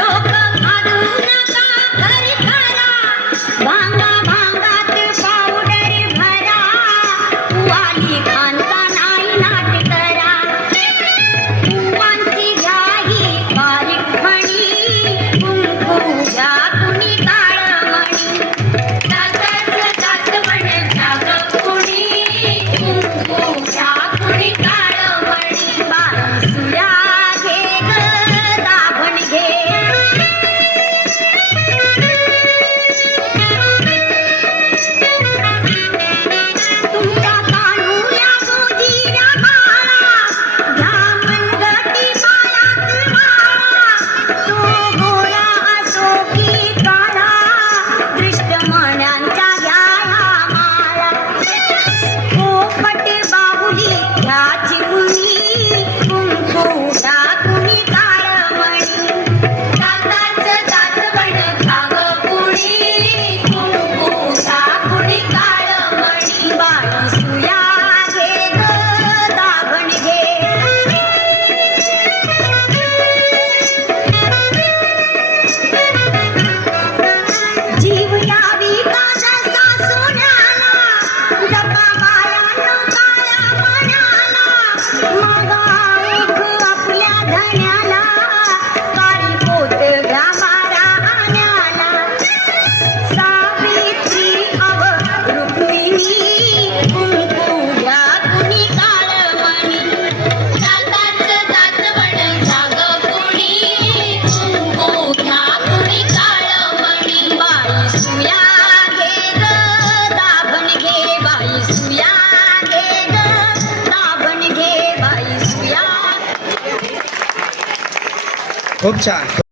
রোগ আর Mama! खूप छान